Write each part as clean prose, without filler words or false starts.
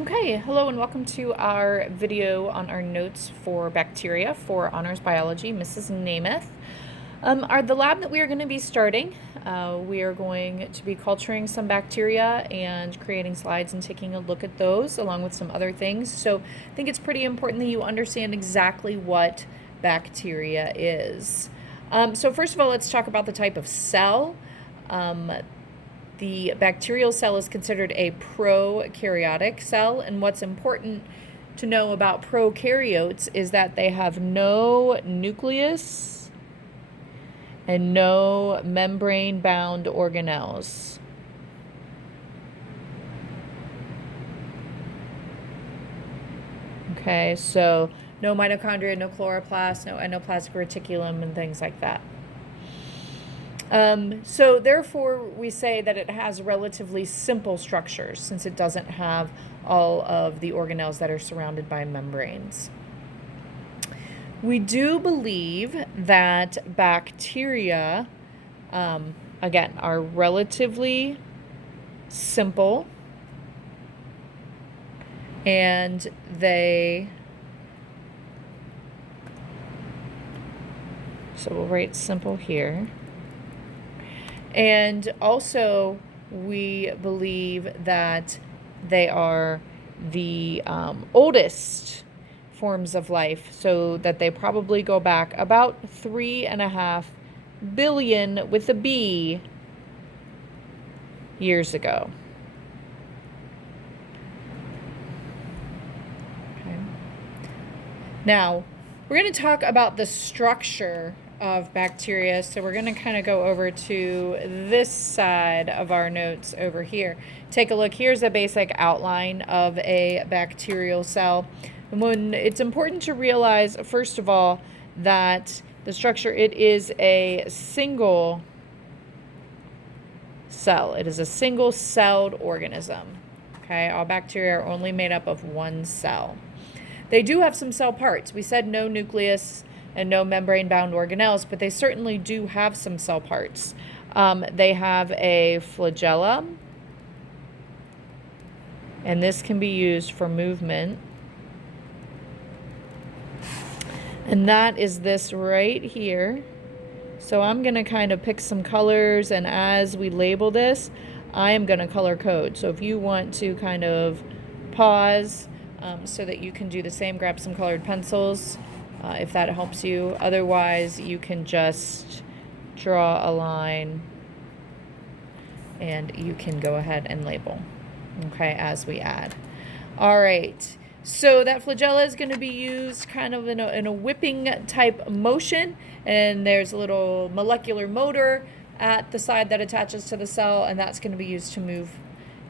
Okay, hello and welcome to our video on our notes for bacteria for Honors Biology, Mrs. Namath. The lab that we are going to be starting, we are going to be culturing some bacteria and creating slides and taking a look at those along with some other things. So I think it's pretty important that you understand exactly what bacteria is. So first of all, let's talk about the type of cell. The bacterial cell is considered a prokaryotic cell, and what's important to know about prokaryotes is that they have no nucleus and no membrane-bound organelles. Okay, so no mitochondria, no chloroplast, no endoplasmic reticulum, and things like that. So therefore, we say that it has relatively simple structures since it doesn't have all of the organelles that are surrounded by membranes. We do believe that bacteria, again, are relatively simple, and so we'll write simple here. And also, we believe that they are the oldest forms of life, so that they probably go back about 3.5 billion with a B years ago. Okay. Now, we're going to talk about the structure of bacteria, so we're going to kind of go over to this side of our notes over here. Take a look. Here's a basic outline of a bacterial cell. And it's important to realize, first of all, that the structure, it is a single cell. It is a single-celled organism. Okay, all bacteria are only made up of one cell. They do have some cell parts. We said no nucleus and no membrane-bound organelles, but they certainly do have some cell parts. They have a flagellum, and this can be used for movement. And that is this right here. So I'm going to kind of pick some colors, and as we label this, I am going to color code. So if you want to kind of pause so that you can do the same, grab some colored pencils. If that helps you. Otherwise, you can just draw a line and you can go ahead and label, okay, as we add. All right, so that flagella is going to be used kind of in a whipping type motion, and there's a little molecular motor at the side that attaches to the cell, and that's going to be used to move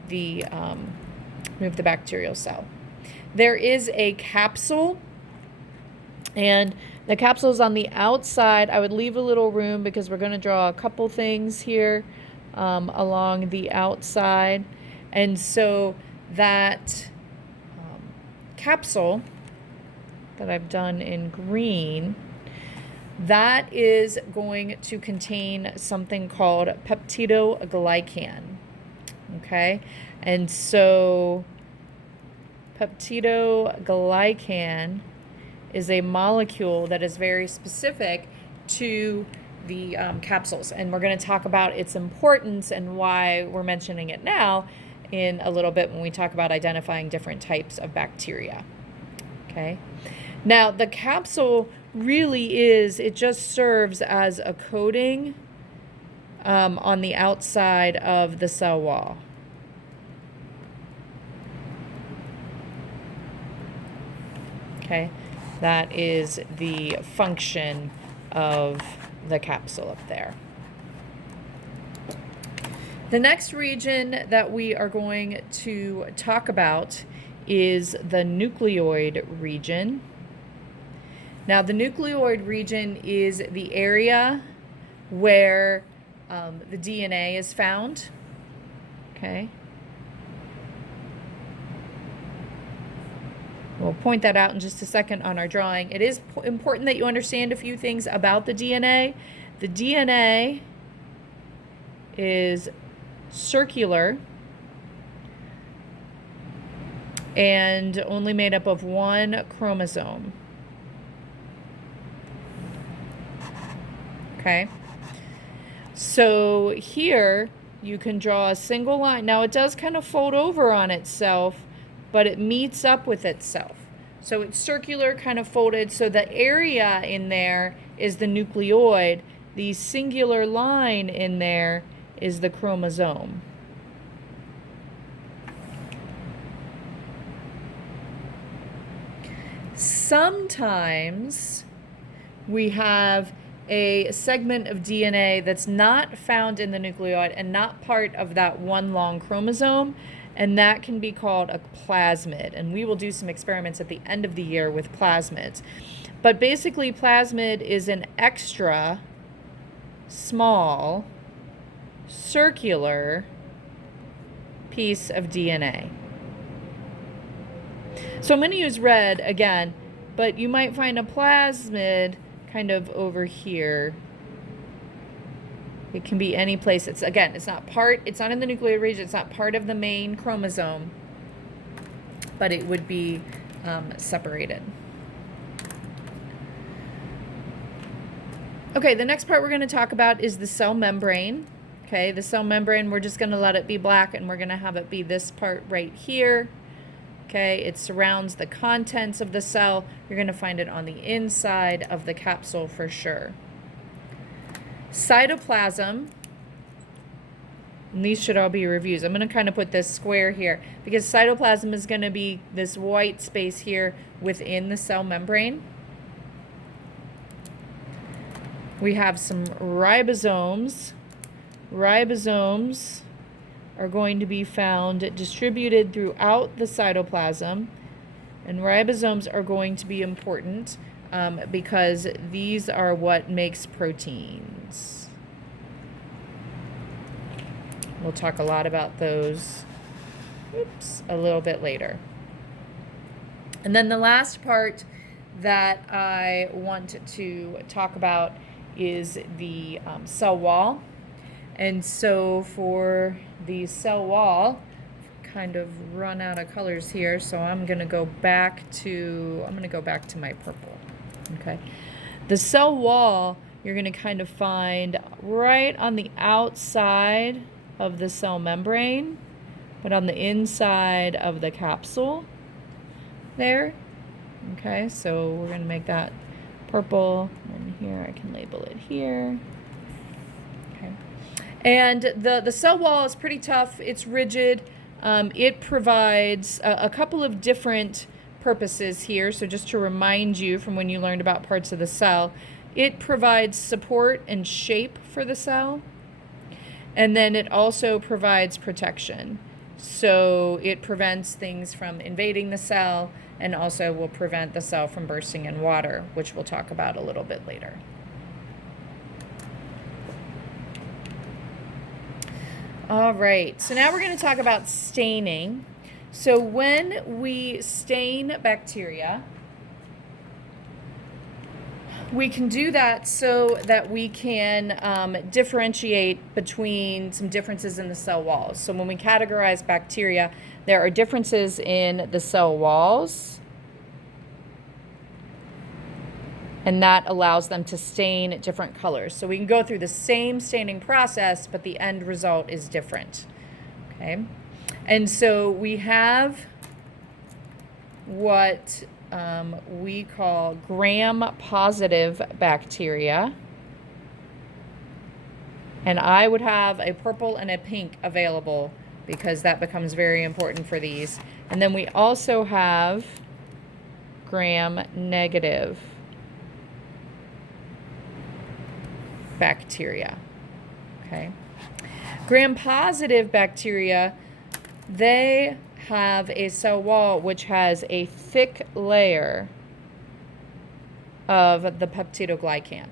the bacterial cell. There is a capsule, and the capsule is on the outside. I would leave a little room because we're going to draw a couple things here along the outside. And so that capsule that I've done in green, that is going to contain something called peptidoglycan. Okay? And so peptidoglycan is a molecule that is very specific to the capsules. And we're going to talk about its importance and why we're mentioning it now in a little bit when we talk about identifying different types of bacteria. Okay. Now, the capsule really it just serves as a coating on the outside of the cell wall. Okay. That is the function of the capsule up there. The next region that we are going to talk about is the nucleoid region. Now, the nucleoid region is the area where the DNA is found. Okay. We'll point that out in just a second on our drawing. It is important that you understand a few things about the DNA. The DNA is circular and only made up of one chromosome. Okay, so here you can draw a single line. Now it does kind of fold over on itself, but it meets up with itself. So it's circular, kind of folded, so the area in there is the nucleoid. The singular line in there is the chromosome. Sometimes we have a segment of DNA that's not found in the nucleoid and not part of that one long chromosome, and that can be called a plasmid. And we will do some experiments at the end of the year with plasmids. But basically, plasmid is an extra small circular piece of DNA. So I'm going to use red again, but you might find a plasmid kind of over here. It can be any place. It's not in the nuclear region, it's not part of the main chromosome, but it would be separated. Okay, the next part we're going to talk about is the cell membrane. Okay, the cell membrane, we're just going to let it be black, and we're going to have it be this part right here. Okay, it surrounds the contents of the cell. You're going to find it on the inside of the capsule for sure. Cytoplasm, and these should all be reviews. I'm going to kind of put this square here because cytoplasm is going to be this white space here within the cell membrane. We have some ribosomes. Ribosomes are going to be found distributed throughout the cytoplasm, and ribosomes are going to be important because these are what makes proteins. We'll talk a lot about those a little bit later. And then the last part that I want to talk about is the cell wall. And so for the cell wall, kind of run out of colors here, so I'm going to go back to my purple. Okay. The cell wall you're going to kind of find right on the outside of the cell membrane, but on the inside of the capsule there. Okay, so we're going to make that purple, and here I can label it here. Okay. And the cell wall is pretty tough. It's rigid. It provides a couple of different purposes here. So just to remind you from when you learned about parts of the cell, it provides support and shape for the cell. And then it also provides protection. So it prevents things from invading the cell and also will prevent the cell from bursting in water, which we'll talk about a little bit later. All right, so now we're going to talk about staining. So when we stain bacteria, we can do that so that we can differentiate between some differences in the cell walls. So when we categorize bacteria, there are differences in the cell walls, and that allows them to stain different colors. So we can go through the same staining process, but the end result is different. Okay, and so we have what we call gram-positive bacteria. And I would have a purple and a pink available because that becomes very important for these. And then we also have gram-negative bacteria. Okay. Gram-positive bacteria, they have a cell wall which has a thick layer of the peptidoglycan.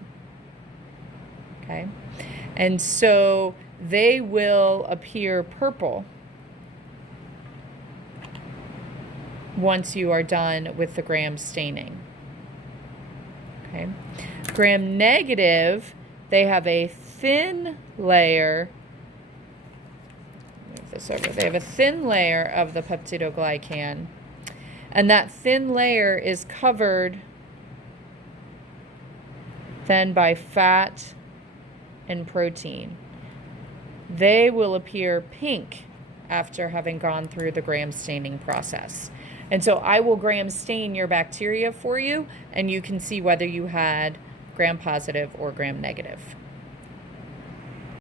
Okay, and so they will appear purple once you are done with the gram staining. Okay, gram negative, they have a thin layer. Move this over. They have a thin layer of the peptidoglycan, And that thin layer is covered then by fat and protein. They will appear pink after having gone through the gram staining process. And so I will gram stain your bacteria for you, and you can see whether you had gram positive or gram negative.